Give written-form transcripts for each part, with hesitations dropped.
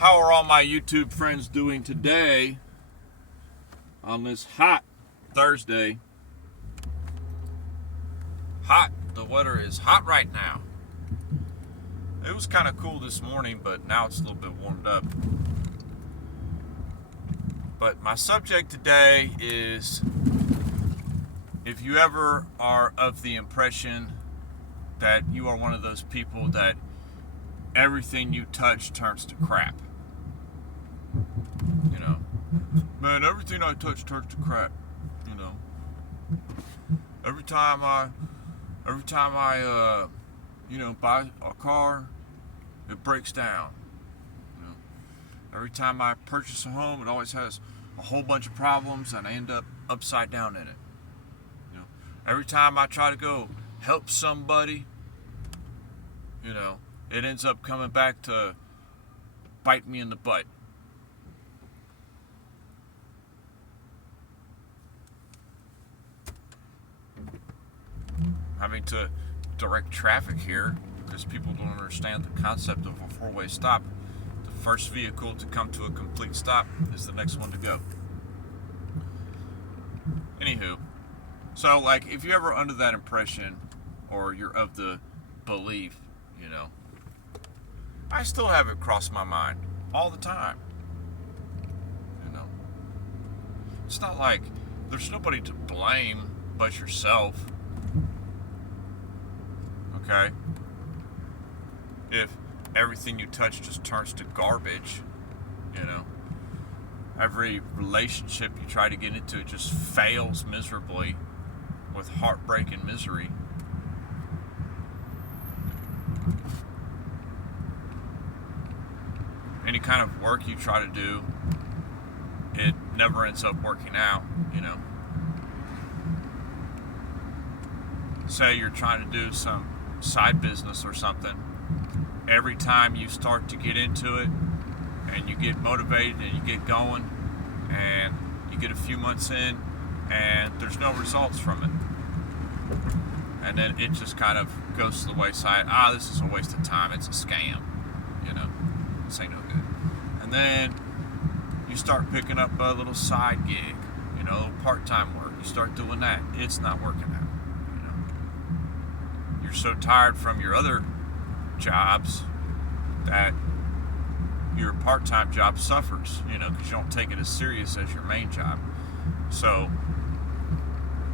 How are all my YouTube friends doing today on this hot Thursday? Hot. The weather is hot right now. It was kind of cool this morning, but now it's a little bit warmed up. But my subject today is if you ever are of the impression that you are one of those people that everything you touch turns to crap. You know, man, everything I touch turns to crap. You know, every time I buy a car, it breaks down. You know, every time I purchase a home, it always has a whole bunch of problems, and I end up upside down in it. You know, every time I try to go help somebody, you know, it ends up coming back to bite me in the butt. Having to direct traffic here because people don't understand the concept of a four-way stop. The first vehicle to come to a complete stop is the next one to go. Anywho, so like if you're ever under that impression or you're of the belief, you know, I still have it cross my mind all the time. You know, it's not like there's nobody to blame but yourself. Okay? If everything you touch just turns to garbage, you know, every relationship you try to get into, it just fails miserably with heartbreak and misery. Any kind of work you try to do, it never ends up working out, you know. Say you're trying to do some side business or something. Every time you start to get into it and you get motivated and you get going and you get a few months in and there's no results from it, and then it just kind of goes to the wayside. This is a waste of time, it's a scam, you know, this ain't no good. And then you start picking up a little side gig, you know, a little part-time work. You start doing that, it's not working out. You're so tired from your other jobs that your part-time job suffers, you know, because you don't take it as serious as your main job. So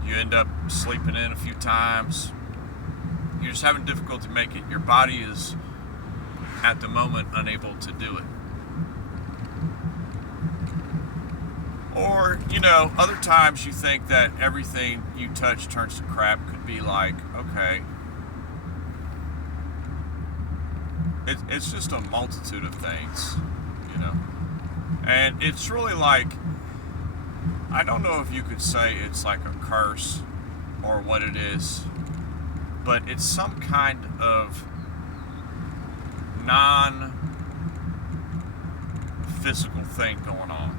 you end up sleeping in a few times. You're just having difficulty making it. Your body is at the moment unable to do it. Or, you know, other times you think that everything you touch turns to crap. Could be like, okay, it's just a multitude of things, you know. And it's really like, I don't know if you could say it's like a curse or what it is, but it's some kind of non-physical thing going on,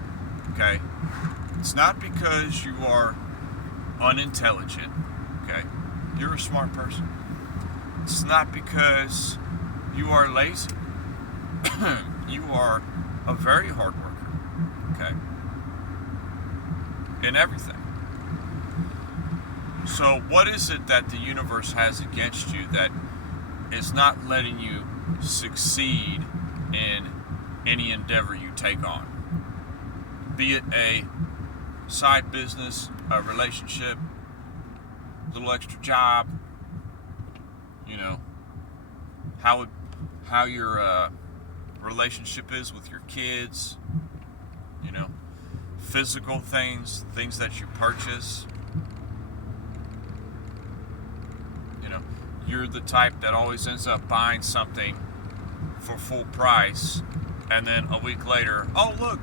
okay? It's not because you are unintelligent, okay? You're a smart person. It's not because you are lazy. You are a very hard worker, okay? In everything. So what is it that the universe has against you that is not letting you succeed in any endeavor you take on? Be it a side business, a relationship, a little extra job, you know, how your relationship is with your kids, you know, physical things that you purchase. You know, you're the type that always ends up buying something for full price, and then a week later, oh look,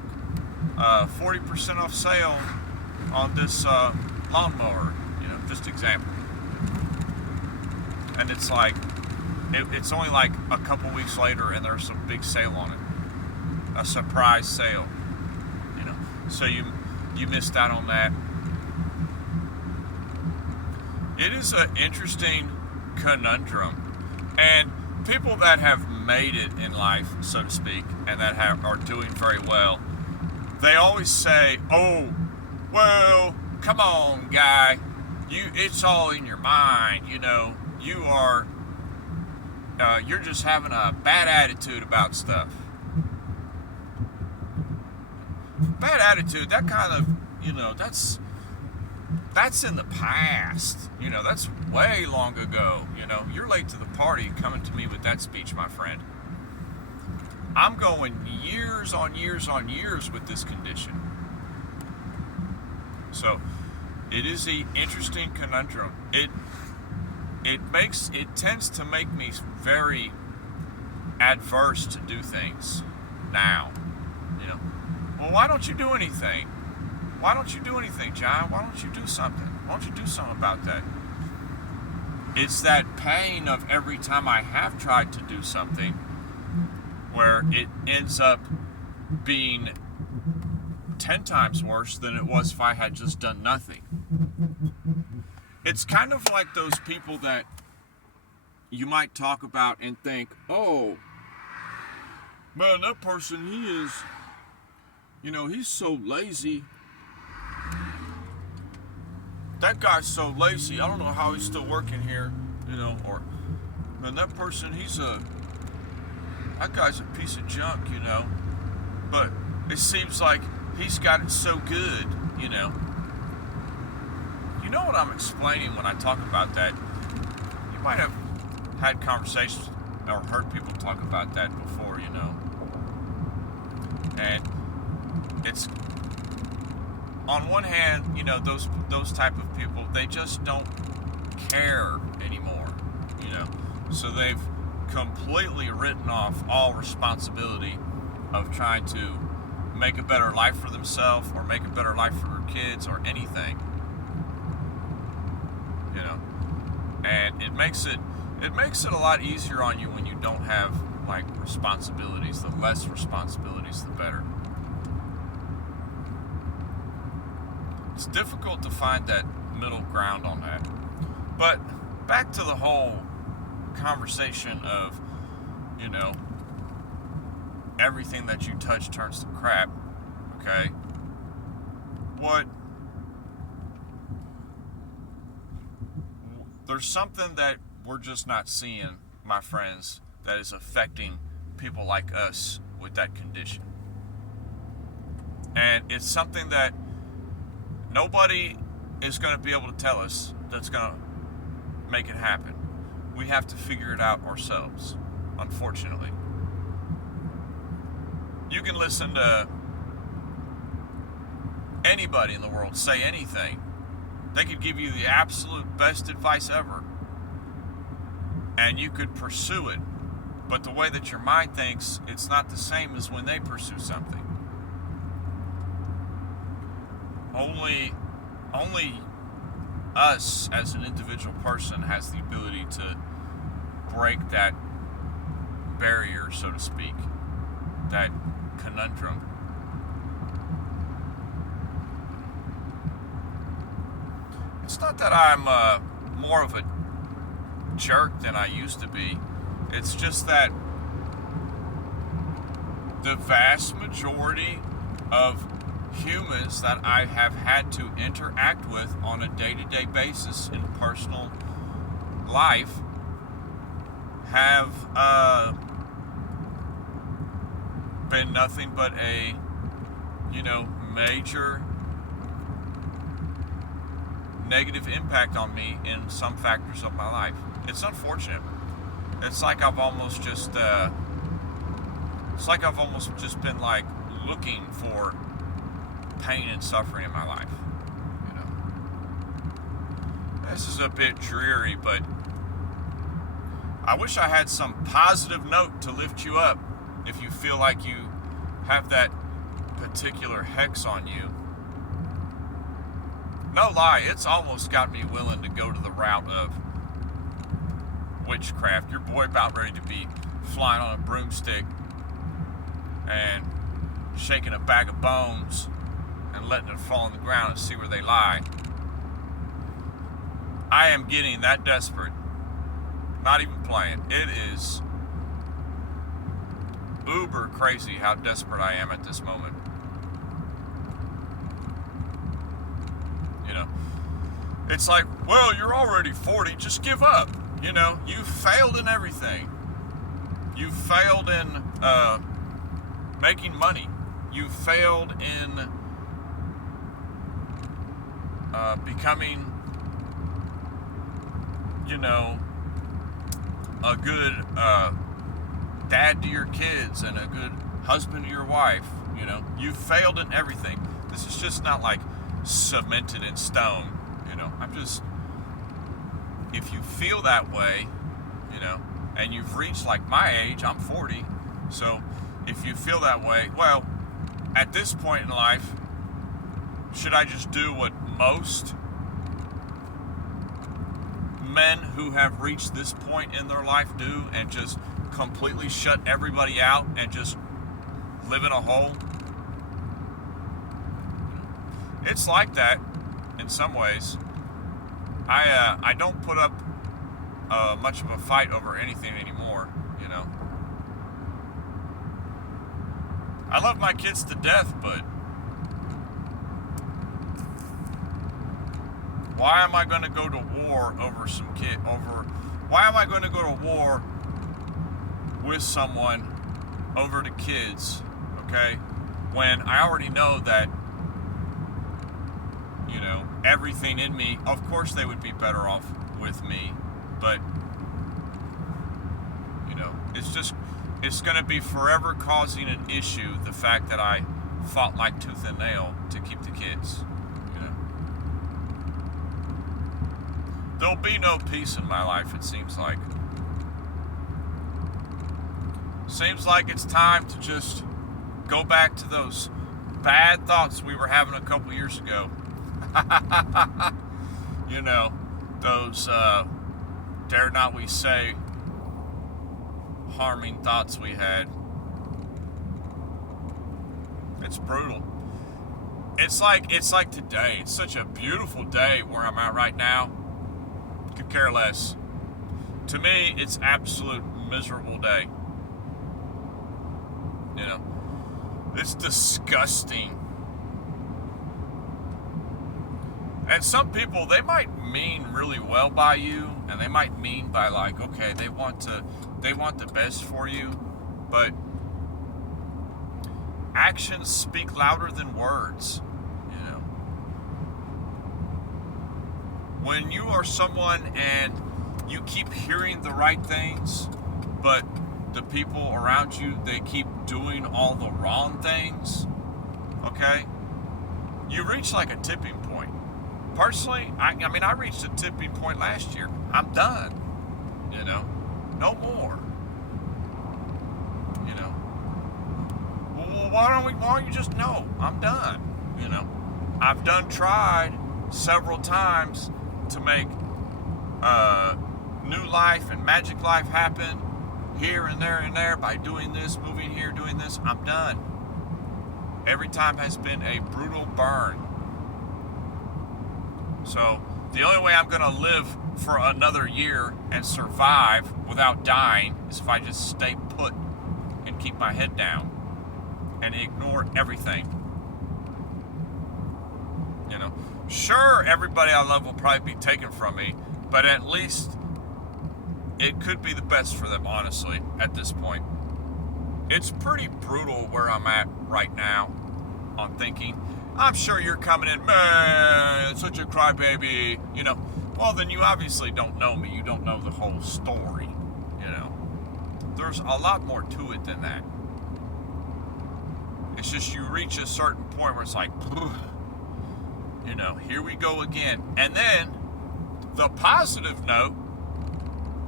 40% off sale on this lawnmower, you know, just example. And it's like, it's only like a couple weeks later and there's a big sale on it. A surprise sale. You know. So you missed out on that. It is an interesting conundrum. And people that have made it in life, so to speak, and that are doing very well, they always say, "Oh, well, come on, guy, it's all in your mind. You're just having a bad attitude about stuff." Bad attitude, that kind of, that's in the past. That's way long ago. You're late to the party coming to me with that speech, my friend. I'm going years on years on years with this condition. So it is an interesting conundrum. It tends to make me very adverse to do things now. Well, why don't you do anything? Why don't you do anything, John? Why don't you do something? Why don't you do something about that? It's that pain of every time I have tried to do something where it ends up being 10 times worse than it was if I had just done nothing. It's kind of like those people that you might talk about and think, "Oh, man, that person, he's so lazy. That guy's so lazy. I don't know how he's still working here, or, man, that person, that guy's a piece of junk, but it seems like he's got it so good, You know what I'm explaining when I talk about that? You might have had conversations or heard people talk about that before, And it's, on one hand, those type of people, they just don't care anymore, So they've completely written off all responsibility of trying to make a better life for themselves or make a better life for their kids or anything. And it makes it a lot easier on you when you don't have responsibilities. The less responsibilities, the better. It's difficult to find that middle ground on that. But back to the whole conversation of, everything that you touch turns to crap. Okay? There's something that we're just not seeing, my friends, that is affecting people like us with that condition. And it's something that nobody is going to be able to tell us that's going to make it happen. We have to figure it out ourselves, unfortunately. You can listen to anybody in the world say anything. They could give you the absolute best advice ever, and you could pursue it. But the way that your mind thinks, it's not the same as when they pursue something. Only us as an individual person has the ability to break that barrier, so to speak, that conundrum. It's not that I'm more of a jerk than I used to be. It's just that the vast majority of humans that I have had to interact with on a day-to-day basis in personal life have been nothing but a major negative impact on me in some factors of my life. It's unfortunate. It's like I've almost just been looking for pain and suffering in my life. This is a bit dreary, but I wish I had some positive note to lift you up if you feel like you have that particular hex on you. No lie, it's almost got me willing to go to the route of witchcraft. Your boy about ready to be flying on a broomstick and shaking a bag of bones and letting it fall on the ground and see where they lie. I am getting that desperate. Not even playing. It is uber crazy how desperate I am at this moment. You know, it's like, well, you're already 40, just give up. You know, you failed in everything. You failed in making money. You failed in becoming, you know, a good dad to your kids and a good husband to your wife. You know, you failed in everything. This is just not like cemented in stone. You know, if you feel that way, you know, and you've reached like my age, I'm 40, so if you feel that way, well, at this point in life, should I just do what most men who have reached this point in their life do and just completely shut everybody out and just live in a hole? It's like that in some ways. I don't put up much of a fight over anything anymore, you know. I love my kids to death, but why am I going to go to war over why am I going to go to war with someone over the kids, okay, when I already know that, you know, everything in me, of course they would be better off with me, but, you know, it's going to be forever causing an issue, the fact that I fought like tooth and nail to keep the kids, you know. There'll be no peace in my life, it seems like. Seems like it's time to just go back to those bad thoughts we were having a couple years ago. You know, those dare not we say harming thoughts we had. It's brutal. It's like today. It's such a beautiful day where I'm at right now. Could care less. To me, it's absolute miserable day. You know, it's disgusting. And some people, they might mean really well by you, and they might mean by like, okay, they want the best for you, but actions speak louder than words, you know. When you are someone and you keep hearing the right things, but the people around you, they keep doing all the wrong things, okay, you reach like a tipping point. Personally, I mean, I reached a tipping point last year. I'm done, you know, no more, you know. Well, why don't you just know I'm done, you know. I've tried several times to make new life and magic life happen here and there by doing this, moving here, doing this. I'm done. Every time has been a brutal burn. So the only way I'm going to live for another year and survive without dying is if I just stay put and keep my head down and ignore everything. You know, sure, everybody I love will probably be taken from me, but at least it could be the best for them, honestly, at this point. It's pretty brutal where I'm at right now on thinking. I'm sure you're coming in, man, such a crybaby, you know. Well, then you obviously don't know me. You don't know the whole story, you know. There's a lot more to it than that. It's just you reach a certain point where it's like, you know, here we go again. And then the positive note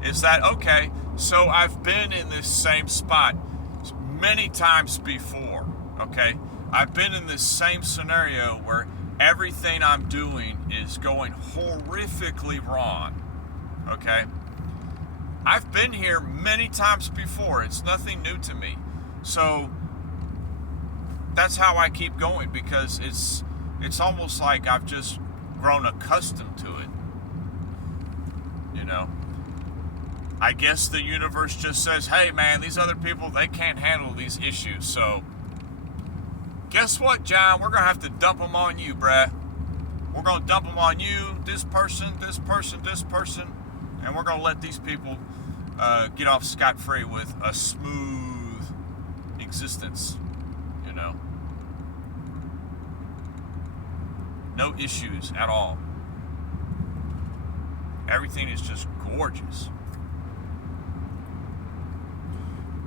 is that, okay, so I've been in this same spot many times before, okay? I've been in this same scenario where everything I'm doing is going horrifically wrong, okay? I've been here many times before. It's nothing new to me. So that's how I keep going, because it's almost like I've just grown accustomed to it, you know? I guess the universe just says, hey man, these other people, they can't handle these issues. So, guess what, John? We're going to have to dump them on you, bruh. We're going to dump them on you, this person, this person, this person. And we're going to let these people get off scot-free with a smooth existence, you know. No issues at all. Everything is just gorgeous.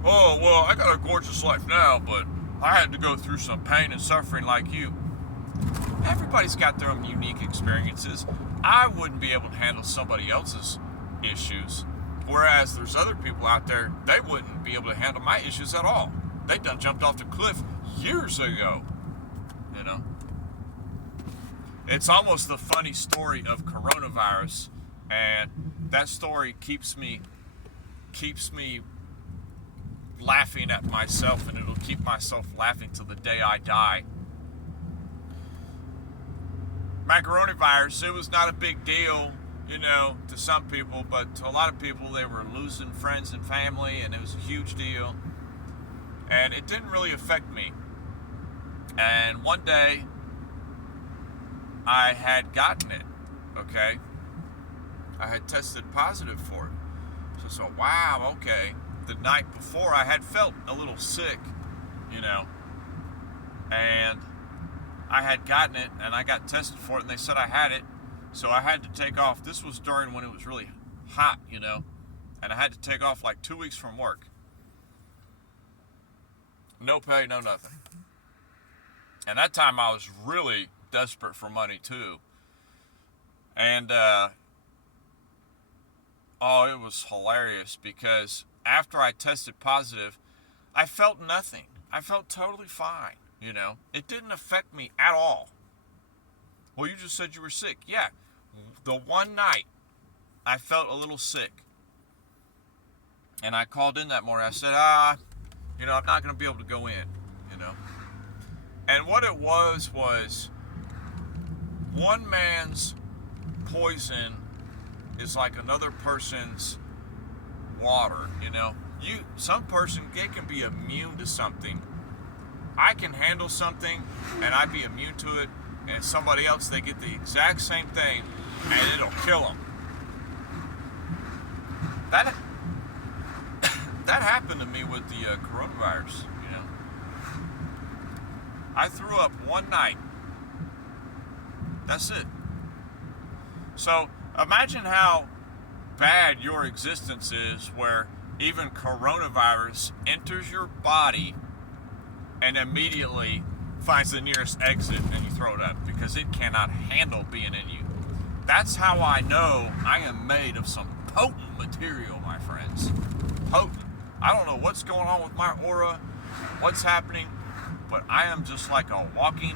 Oh, well, I got a gorgeous life now, but I had to go through some pain and suffering like you. Everybody's got their own unique experiences. I wouldn't be able to handle somebody else's issues, whereas there's other people out there, they wouldn't be able to handle my issues at all. They done jumped off the cliff years ago, you know. It's almost the funny story of coronavirus, and that story keeps me laughing at myself, and it'll keep myself laughing till the day I die. My coronavirus, it was not a big deal, you know, to some people, but to a lot of people, they were losing friends and family, and it was a huge deal. And it didn't really affect me. And one day, I had gotten it, okay? I had tested positive for it. So wow, okay. The night before, I had felt a little sick, you know, and I had gotten it, and I got tested for it, and they said I had it, so I had to take off. This was during when it was really hot, you know, and I had to take off like 2 weeks from work. No pay, no nothing. And that time I was really desperate for money too. And, it was hilarious because after I tested positive, I felt nothing. I felt totally fine, you know. It didn't affect me at all. Well, you just said you were sick. Yeah, the one night I felt a little sick. And I called in that morning. I said, you know, I'm not going to be able to go in, you know. And what it was one man's poison is like another person's water, you know. Some person, they can be immune to something. I can handle something and I be immune to it, and somebody else, they get the exact same thing and it'll kill them. That happened to me with the coronavirus, you know. I threw up one night. That's it. So imagine how bad your existence is, where even coronavirus enters your body and immediately finds the nearest exit and you throw it up because it cannot handle being in you. That's how I know I am made of some potent material, my friends. Potent. I don't know what's going on with my aura, what's happening, but I am just like a walking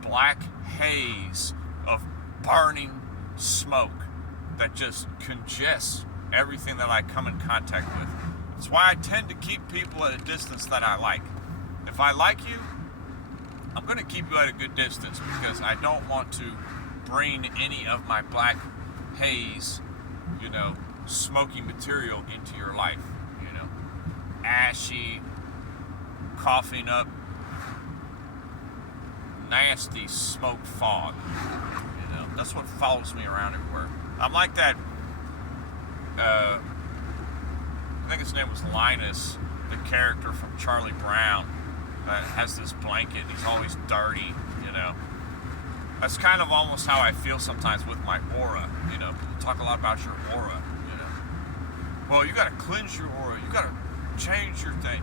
black haze of burning smoke that just congests everything that I come in contact with. That's why I tend to keep people at a distance that I like. If I like you, I'm going to keep you at a good distance because I don't want to bring any of my black haze, you know, smoky material into your life, you know. Ashy, coughing up, nasty smoke fog. You know, that's what follows me around everywhere. I'm like that, I think his name was Linus, the character from Charlie Brown, that has this blanket. He's always dirty, you know. That's kind of almost how I feel sometimes with my aura, you know. People talk a lot about your aura, you know. Well, you got to cleanse your aura. You got to change your thing.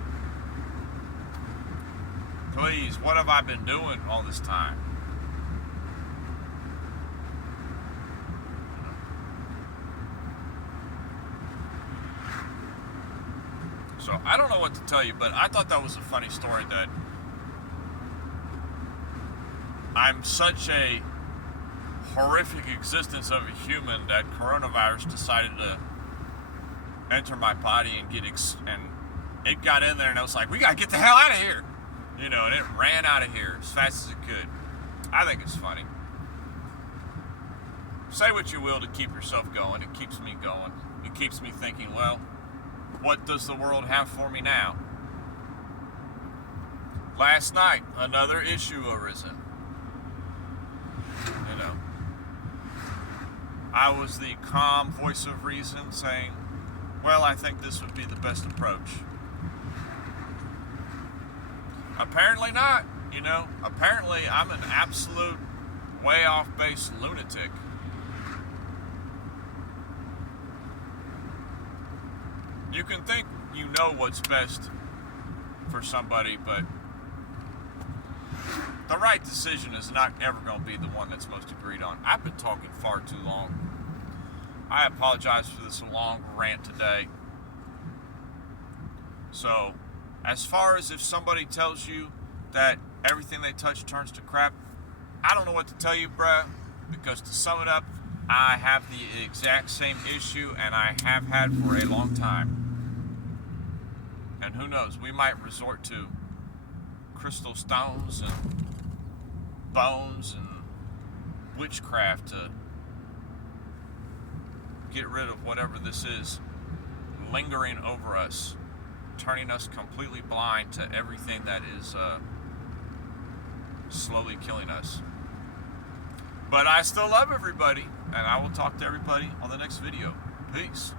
Please, what have I been doing all this time? So I don't know what to tell you, but I thought that was a funny story that I'm such a horrific existence of a human that coronavirus decided to enter my body and and it got in there and it was like, we gotta get the hell out of here, you know, and it ran out of here as fast as it could. I think it's funny. Say what you will to keep yourself going. It keeps me going. it keeps me thinking, well, what does the world have for me now? Last night, another issue arisen. You know, I was the calm voice of reason saying, well, I think this would be the best approach. Apparently not, you know. Apparently I'm an absolute way off base lunatic. You can think you know what's best for somebody, but the right decision is not ever going to be the one that's most agreed on. I've been talking far too long. I apologize for this long rant today. So, as far as if somebody tells you that everything they touch turns to crap, I don't know what to tell you, bruh, because to sum it up, I have the exact same issue, and I have had for a long time. And who knows, we might resort to crystal stones and bones and witchcraft to get rid of whatever this is lingering over us, turning us completely blind to everything that is slowly killing us. But I still love everybody, and I will talk to everybody on the next video. Peace.